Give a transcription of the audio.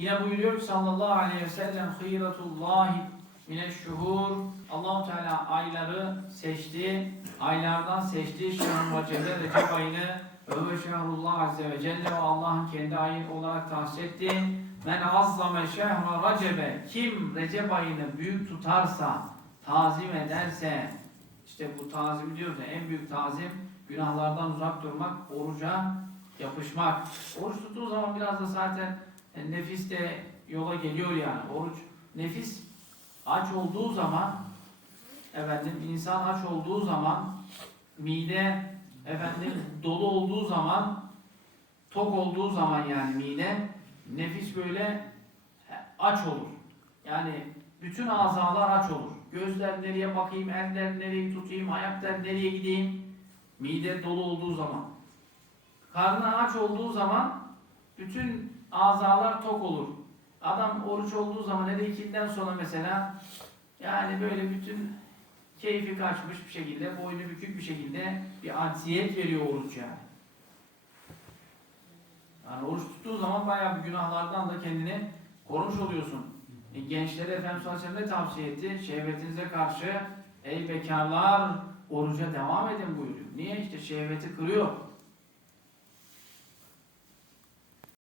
Yine buyuruyor ki sallallahu aleyhi ve sellem hıyretullahi mineşşuhur Allahu Teala ayları seçti. Aylardan seçti. Şehrul Recep'e Recep ayını ve şehrullah azze ve celle o Allah'ın kendi ayı olarak tahsis etti. Men azzame şehra Recep'e kim Recep ayını büyük tutarsa, tazim ederse işte bu tazim diyoruz ya en büyük tazim günahlardan uzak durmak, oruca yapışmak. Oruç tuttuğu zaman biraz da zaten nefis de yola geliyor yani. Oruç, nefis aç olduğu zaman efendim insan aç olduğu zaman mide efendim dolu olduğu zaman tok olduğu zaman yani mide nefis böyle e, aç olur. Yani bütün azalar aç olur. Gözler nereye bakayım, eller nereye tutayım, ayaklar nereye gideyim. Mide dolu olduğu zaman. Karnı aç olduğu zaman bütün azalar tok olur. Adam oruç olduğu zaman hele ikinden sonra mesela yani böyle bütün keyfi kaçmış bir şekilde, boynu bükük bir şekilde bir acziyet veriyor oruç yani. Yani oruç tuttuğu zaman bayağı bir günahlardan da kendini korumuş oluyorsun. E, gençlere Efendimiz sallallahu aleyhi ve sellem ne tavsiye etti? Şehvetinize karşı ey bekarlar oruca devam edin buyuruyor. Niye? işte şehveti kırıyor.